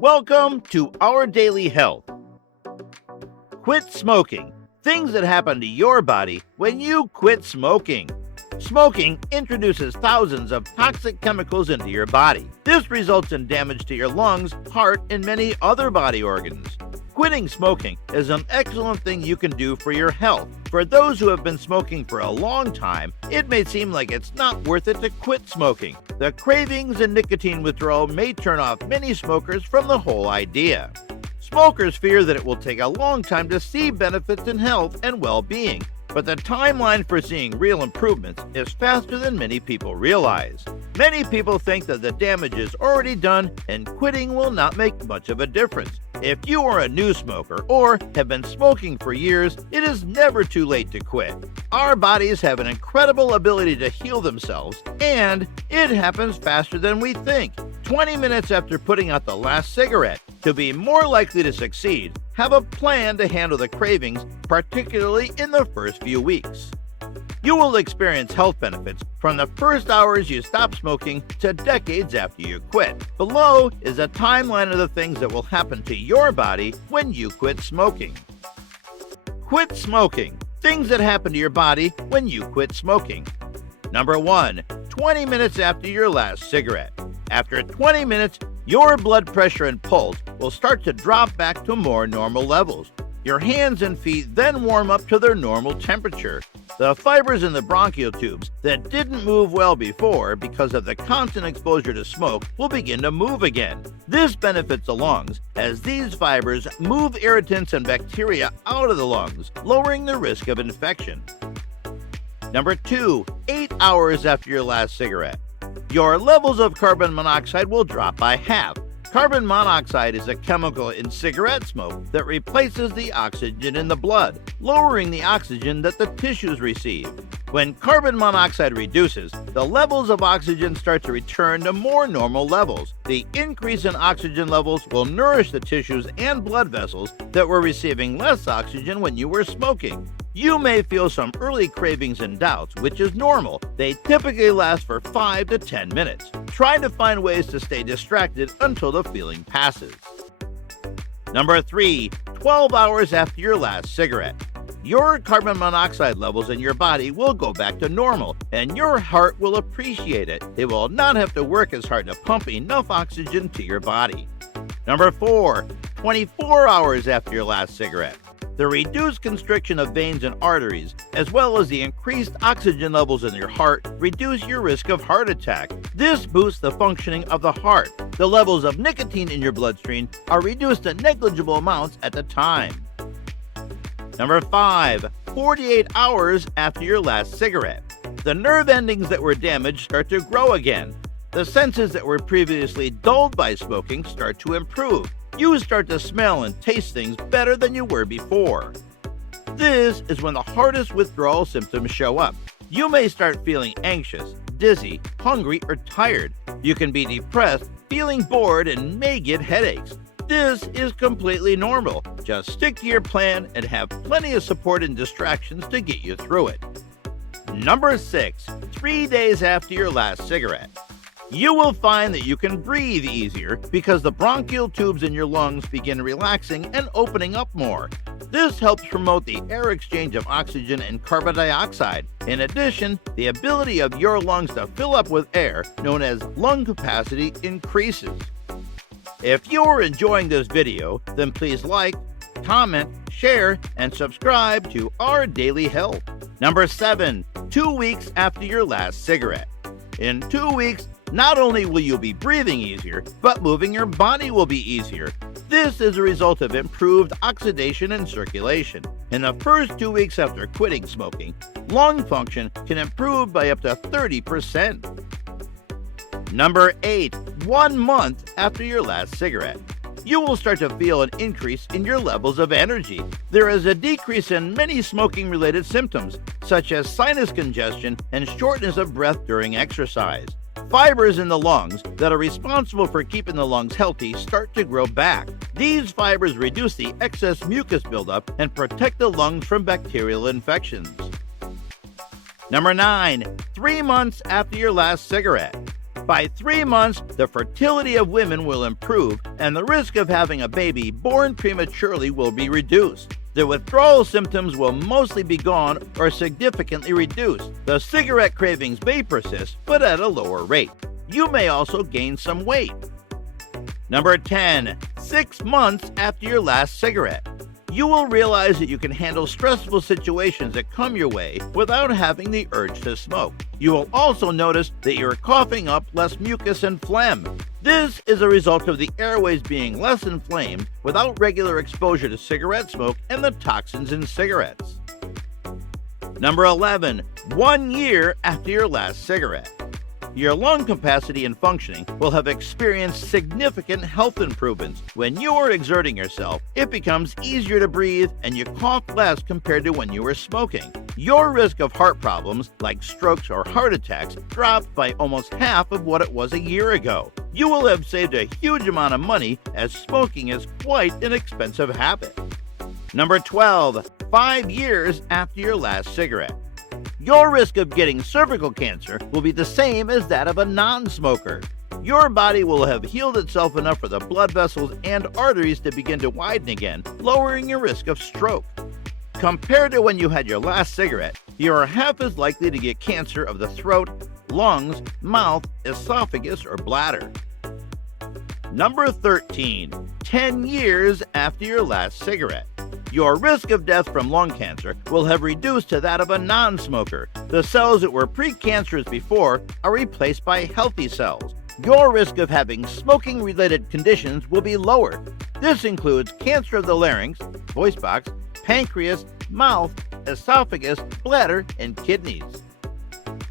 Welcome to Our Daily Health. Quit smoking. Things that happen to your body when you quit smoking. Smoking introduces thousands of toxic chemicals into your body. This results in damage to your lungs, heart, and many other body organs. Quitting smoking is an excellent thing you can do for your health. For those who have been smoking for a long time, it may seem like it's not worth it to quit smoking. The cravings and nicotine withdrawal may turn off many smokers from the whole idea. Smokers fear that it will take a long time to see benefits in health and well-being, but the timeline for seeing real improvements is faster than many people realize. Many people think that the damage is already done and quitting will not make much of a difference. If you are a new smoker or have been smoking for years, it is never too late to quit. Our bodies have an incredible ability to heal themselves, and it happens faster than we think. 20 minutes after putting out the last cigarette. To be more likely to succeed, have a plan to handle the cravings, particularly in the first few weeks. You will experience health benefits from the first hours you stop smoking to decades after you quit. Below is a timeline of the things that will happen to your body when you quit smoking. Quit smoking. Things that happen to your body when you quit smoking. Number 1. 20 minutes after your last cigarette. After 20 minutes, your blood pressure and pulse will start to drop back to more normal levels. Your hands and feet then warm up to their normal temperature. The fibers in the bronchial tubes that didn't move well before because of the constant exposure to smoke will begin to move again. This benefits the lungs as these fibers move irritants and bacteria out of the lungs, lowering the risk of infection. Number 2. 8 hours after your last cigarette. Your levels of carbon monoxide will drop by half. Carbon monoxide is a chemical in cigarette smoke that replaces the oxygen in the blood, lowering the oxygen that the tissues receive. When carbon monoxide reduces, the levels of oxygen start to return to more normal levels. The increase in oxygen levels will nourish the tissues and blood vessels that were receiving less oxygen when you were smoking. You may feel some early cravings and doubts, which is normal. They typically last for 5 to 10 minutes. Try to find ways to stay distracted until the feeling passes. Number 3. 12 hours after your last cigarette. Your carbon monoxide levels in your body will go back to normal, and your heart will appreciate it. It will not have to work as hard to pump enough oxygen to your body. Number 4. 24 hours after your last cigarette. The reduced constriction of veins and arteries, as well as the increased oxygen levels in your heart, reduce your risk of heart attack. This boosts the functioning of the heart. The levels of nicotine in your bloodstream are reduced to negligible amounts at the time. Number 5. 48 hours after your last cigarette. The nerve endings that were damaged start to grow again. The senses that were previously dulled by smoking start to improve. You start to smell and taste things better than you were before. This is when the hardest withdrawal symptoms show up. You may start feeling anxious, dizzy, hungry, or tired. You can be depressed, feeling bored, and may get headaches. This is completely normal. Just stick to your plan and have plenty of support and distractions to get you through it. Number 6. 3 days after your last cigarette. You will find that you can breathe easier because the bronchial tubes in your lungs begin relaxing and opening up more. This helps promote the air exchange of oxygen and carbon dioxide. In addition, the ability of your lungs to fill up with air, known as lung capacity, increases. If you are enjoying this video, then please like, comment, share, and subscribe to Our Daily Health. Number 7. 2 weeks after your last cigarette. In 2 weeks, not only will you be breathing easier, but moving your body will be easier. This is a result of improved oxidation and circulation. In the first 2 weeks after quitting smoking, lung function can improve by up to 30%. Number 8. 1 month after your last cigarette. You will start to feel an increase in your levels of energy. There is a decrease in many smoking-related symptoms, such as sinus congestion and shortness of breath during exercise. Fibers in the lungs that are responsible for keeping the lungs healthy start to grow back. These fibers reduce the excess mucus buildup and protect the lungs from bacterial infections. Number 9. 3 months after your last cigarette. By 3 months, the fertility of women will improve and the risk of having a baby born prematurely will be reduced. The withdrawal symptoms will mostly be gone or significantly reduced. The cigarette cravings may persist, but at a lower rate. You may also gain some weight. Number 10. 6 months after your last cigarette. You will realize that you can handle stressful situations that come your way without having the urge to smoke. You will also notice that you're coughing up less mucus and phlegm. This is a result of the airways being less inflamed without regular exposure to cigarette smoke and the toxins in cigarettes. Number 11. 1 year after your last cigarette. Your lung capacity and functioning will have experienced significant health improvements. When you are exerting yourself, it becomes easier to breathe and you cough less compared to when you were smoking. Your risk of heart problems, like strokes or heart attacks, dropped by almost half of what it was a year ago. You will have saved a huge amount of money, as smoking is quite an expensive habit. Number 12. 5 years after your last cigarette. Your risk of getting cervical cancer will be the same as that of a non-smoker. Your body will have healed itself enough for the blood vessels and arteries to begin to widen again, lowering your risk of stroke. Compared to when you had your last cigarette, you are half as likely to get cancer of the throat, lungs, mouth, esophagus, or bladder. Number 13. 10 years after your last cigarette. Your risk of death from lung cancer will have reduced to that of a non-smoker. The cells that were precancerous before are replaced by healthy cells. Your risk of having smoking-related conditions will be lower. This includes cancer of the larynx, voice box, pancreas, mouth, esophagus, bladder, and kidneys.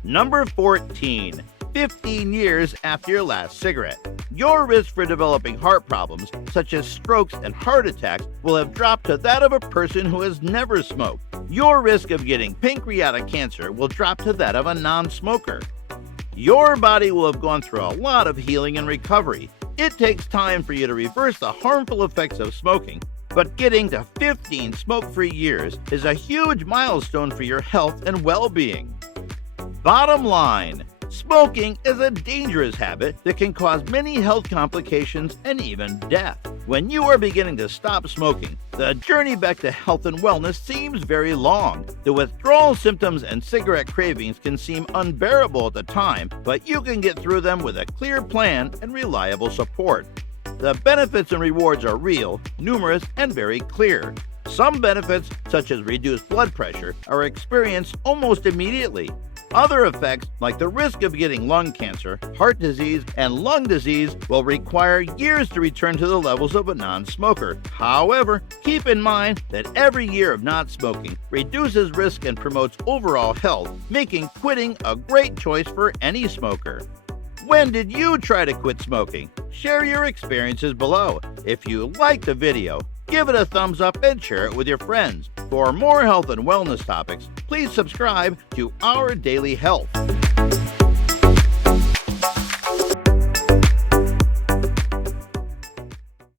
Number 14. 15 years after your last cigarette. Your risk for developing heart problems, such as strokes and heart attacks, will have dropped to that of a person who has never smoked. Your risk of getting pancreatic cancer will drop to that of a non-smoker. Your body will have gone through a lot of healing and recovery. It takes time for you to reverse the harmful effects of smoking, but getting to 15 smoke-free years is a huge milestone for your health and well-being. Bottom line, smoking is a dangerous habit that can cause many health complications and even death. When you are beginning to stop smoking, the journey back to health and wellness seems very long. The withdrawal symptoms and cigarette cravings can seem unbearable at the time, but you can get through them with a clear plan and reliable support. The benefits and rewards are real, numerous, and very clear. Some benefits, such as reduced blood pressure, are experienced almost immediately. Other effects, like the risk of getting lung cancer, heart disease, and lung disease, will require years to return to the levels of a non-smoker. However, keep in mind that every year of not smoking reduces risk and promotes overall health, making quitting a great choice for any smoker. When did you try to quit smoking? Share your experiences below. If you liked the video, give it a thumbs up and share it with your friends. For more health and wellness topics, please subscribe to Our Daily Health.